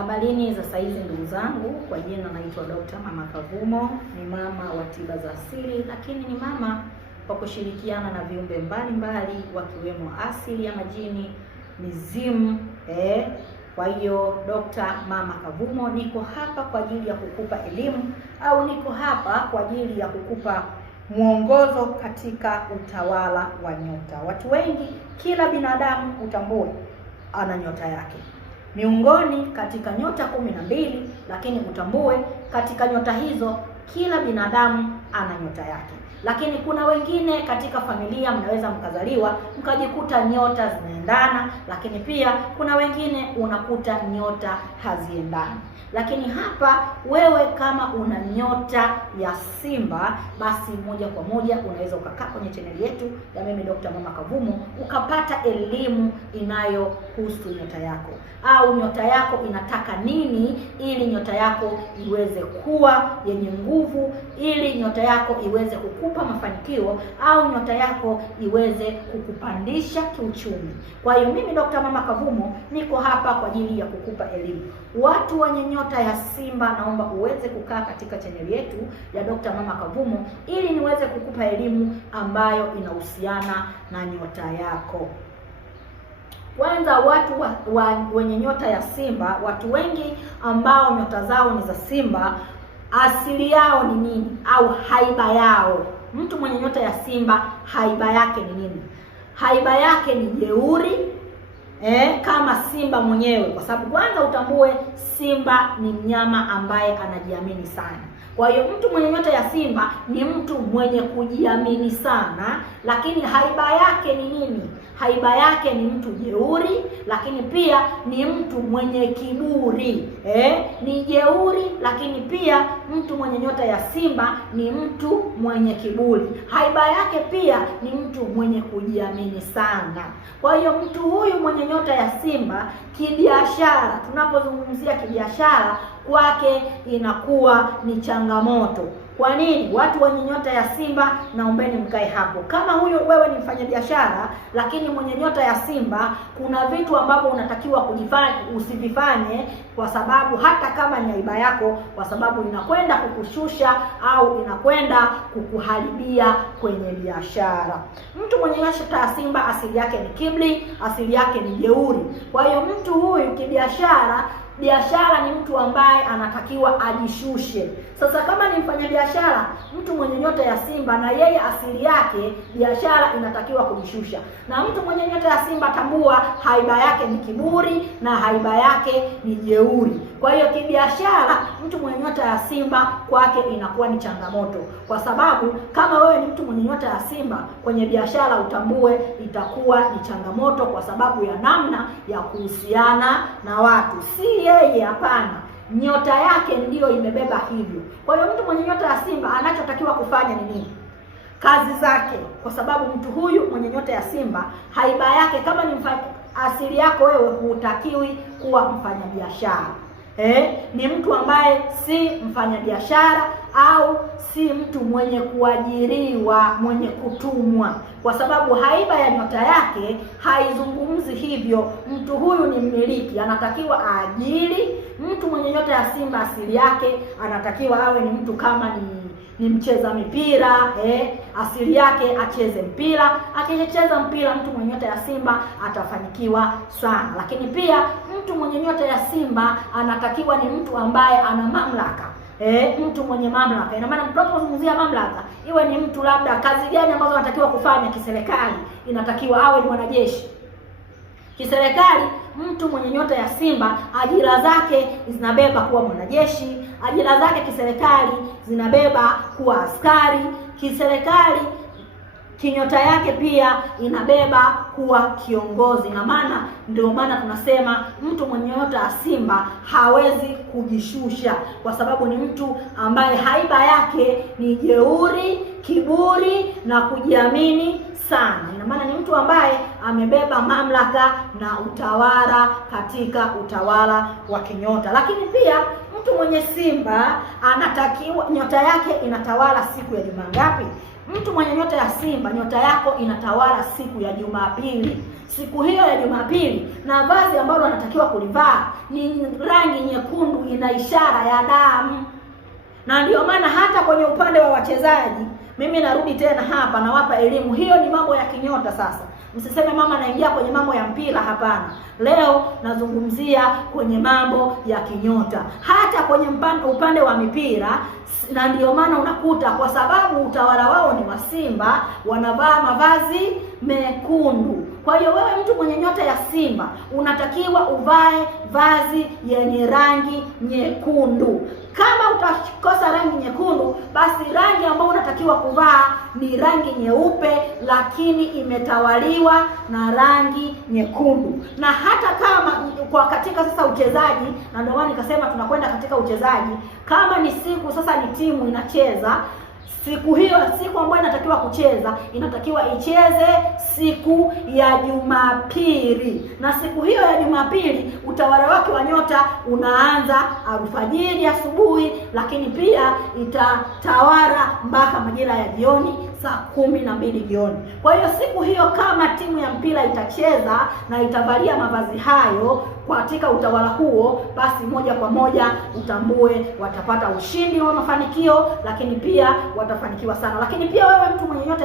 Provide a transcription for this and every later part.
Habarini za saizi ndugu zangu, kwa jina naitwa Dr. Mama Kavumo, ni mama wa tiba za asili, lakini ni mama kwa kushirikiana na viumbe mbalimbali wakiwemo asili ya majini, mizimu. Kwa hiyo Dr. Mama Kavumo, niko hapa kwa ajili ya kukupa elimu au niko hapa kwa ajili ya kukupa mwongozo katika utawala wa nyota. Watu wengi, kila binadamu utambue ana nyota yake. Miongoni katika nyota 12, lakini utambue katika nyota hizo kila binadamu ana nyota yake. Lakini kuna wengine katika familia mnaweza mkazaliwa mkajikuta nyota zinaendana, lakini pia kuna wengine unakuta nyota haziendani. Lakini hapa wewe kama una nyota ya Simba, basi moja kwa moja unaweza ukakaa kwenye chaneli yetu ya mimi Dr. Mama Kavumo ukapata elimu inayohusu nyota yako, au nyota yako inataka nini ili nyota yako iweze kuwa yenye nguvu, ili nyota yako iweze kukupa mafanikio, au nyota yako iweze kukupandisha kiuchumi. Kwa hiyo mimi Dr. Mama Kavumo niko hapa kwa ajili ya kukupa elimu. Watu wenye nyota ya Simba, naomba uweze kukaa katika chaneli yetu ya Dr. Mama Kavumo ili niweze kukupa elimu ambayo inahusiana na nyota yako. Kwanza, watu wenye nyota ya Simba, watu wengi ambao nyota zao ni za Simba, asili yao ni nini au haiba yao? Mtu mwenye nyota ya Simba haiba yake ni nini? Haiba yake ni jeuri, kama Simba mwenyewe, kwa sababu kwanza utambue Simba ni mnyama ambaye anajiamini sana. Kwa hiyo mtu mwenye nyota ya Simba ni mtu mwenye kujiamini sana, lakini haiba yake ni nini? Haiba yake ni mtu jeuri, lakini pia ni mtu mwenye kiburi. Ni jeuri, lakini pia mtu mwenye nyota ya Simba ni mtu mwenye kiburi. Haiba yake pia ni mtu mwenye kujiamini sana. Kwa hiyo mtu huyu mwenye nyota ya Simba kibiashara, tunapozungumzia kibiashara, kwake inakuwa ni changamoto. Kwa nini? Watu wenye nyota ya Simba, naombeni mkae hapo. Kama huyo wewe ni mfanyabiashara lakini mwenye nyota ya Simba, kuna vitu ambavyo unatakiwa kujifanya usivifanye, kwa sababu hata kama ni aiba yako, kwa sababu inakwenda kukushusha au inakwenda kukuharibia kwenye biashara. Mtu mwenye nyota ya Simba asili yake ni kiburi, asili yake ni jeuri. Kwa hiyo mtu huyu kibiashara, biashara ni mtu ambaye anatakiwa ajishushe. Sasa kama ni mfanyabiashara, mtu mwenye nyota ya Simba, na yeye asili yake biashara inatakiwa kujishusha. Na mtu mwenye nyota ya Simba, tambua haiba yake ni kiburi na haiba yake ni jeuri. Kwa hiyo kibiashara, mtu mwenye nyota ya Simba kwake inakuwa ni changamoto, kwa sababu kama wewe ni mtu mwenye nyota ya Simba, kwenye biashara utambue itakuwa ni changamoto, kwa sababu ya namna ya kuhusiana na watu. Si yeye, hapana, nyota yake ndiyo imebeba hivyo. Kwa hiyo mtu mwenye nyota ya Simba anachotakiwa kufanya ni nini? Kazi zake, kwa sababu mtu huyu mwenye nyota ya Simba haiba yake, kama ni asili yako wewe, hutakiwi kuwa mfanyabiashara. Ni mtu ambaye si mfanyabiashara au si mtu mwenye kuajiriwa, mwenye kutumwa, kwa sababu haiba ya nyota yake haizungumzi hivyo. Mtu huyu ni mmiliki, anatakiwa aajiri. Mtu mwenye nyota ya Simba asili yake anatakiwa awe ni mtu kama ni mcheza mipira, asili yake acheze mpira. Akicheza mpira, mtu mwenye nyota ya Simba atafanikiwa sana. Lakini pia mtu mwenye nyota ya Simba anatakiwa ni mtu ambaye ana mamlaka. Mtu mwenye mamlaka, ina maana tunapozungumzia mamlaka, iwe ni mtu labda kazi gani ambazo anatakiwa kufanya kiserikali, inatakiwa awe ni mwanajeshi. Kiserikali, mtu mwenye nyota ya Simba ajira zake zinabeba kuwa mwanajeshi, ajira zake kiserikali zinabeba kuwa askari. Kiserikali kinyota yake pia inabeba kuwa kiongozi. Na maana, ndio maana tunasema mtu mwenye nyota ya Simba hawezi kujishusha, kwa sababu ni mtu ambaye haiba yake ni jeuri, kiburi na kujiamini sana. Ina maana ni mtu ambaye amebeba mamlaka na utawala katika utawala wa kinyota. Lakini pia mtu mwenye Simba anatakiwa, nyota yake inatawala siku ya juma ngapi? Mtu mwenye nyota ya Simba, nyota yako inatawala siku ya Jumapili. Siku hiyo ya Jumapili, na vazi ambalo anatakiwa kulivaa ni rangi nyekundu, ina ishara ya damu. Na ndio maana hata kwenye upande wa wachezaji, mimi narudi tena hapa nawapa elimu. Hiyo ni mambo ya kinyota sasa. Msiseme mama naingia kwenye mambo ya mpira, hapana. Leo nazungumzia kwenye mambo ya kinyota. Hata kwenye upande wa mipira, na ndio maana unakuta kwa sababu utawala wao ni wa Simba, wanavaa mavazi mekundu. Kwa hiyo wewe mtu mwenye nyota ya Simba unatakiwa uvae vazi yenye rangi nyekundu. Kama utakosa rangi nyekundu, basi rangi ambayo unatakiwa kuvaa ni rangi nyeupe, lakini imetawaliwa na rangi nyekundu. Na hata kama kwa katika sasa uchezaji, na ndio maana nikasema tunakwenda katika uchezaji, kama ni siku sasa ni timu inacheza, siku hiyo, siku ambayo inatakiwa kucheza, inatakiwa icheze siku ya Jumapili. Na siku hiyo ya Jumapili utawala wake wa nyota unaanza alfajiri, asubuhi, lakini pia itatawala mpaka majira ya jioni, saa 12 jioni. Kwa hiyo siku hiyo kama timu ya mpira itacheza na itavalia mavazi hayo katika utawala huo, basi moja kwa moja utambue watapata ushindi wa mafanikio, lakini pia watafanikiwa sana. Lakini pia wewe mtu mwenye nyota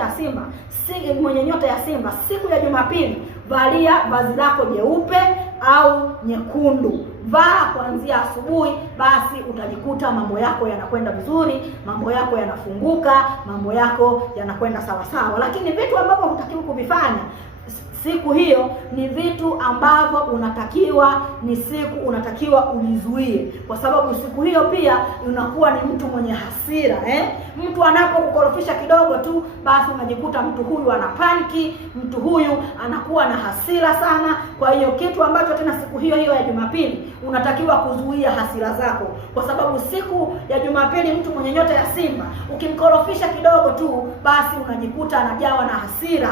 ya Simba, siku ya Jumapili valia vazi lako jeupe au nyekundu. Vaa kuanzia asubuhi, basi utajikuta mambo yako yanakwenda vizuri, mambo yako yanafunguka, mambo yako yanakwenda sawa sawa. Lakini vitu ambavyo hutakiwi kuvifanya siku hiyo ni vitu ambavyo unatakiwa ujizuie, kwa sababu siku hiyo pia unakuwa ni mtu mwenye hasira. Mtu anapokukorofisha kidogo tu, basi unajikuta mtu huyu ana paniki, mtu huyu anakuwa na hasira sana. Kwa hiyo kitu ambacho tena siku hiyo ya Jumapili unatakiwa kuzuia hasira zako, kwa sababu siku ya Jumapili mtu mwenye nyota ya Simba ukimkorofisha kidogo tu, basi unajikuta anajawa na hasira,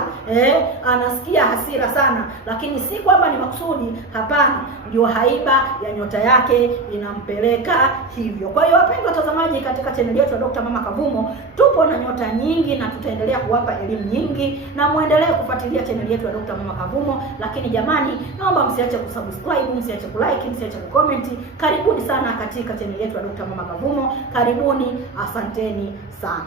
anasikia hasira sana. Lakini si kwamba ni makusudi, hapana, ndio haiba ya nyota yake inampeleka hivyo. Kwa hiyo wapendwa watazamaji, katika channel yetu ya Dr. Mama Kavumo tupo na nyota nyingi na tutaendelea kuwapa elimu nyingi, na muendelee kufuatilia channel yetu ya Dr. Mama Kavumo. Lakini jamani, naomba msiache kusubscribe, msiache kulike, msiache kucomment. Karibuni sana katika channel yetu ya Dr. Mama Kavumo. Karibuni, asanteni sana.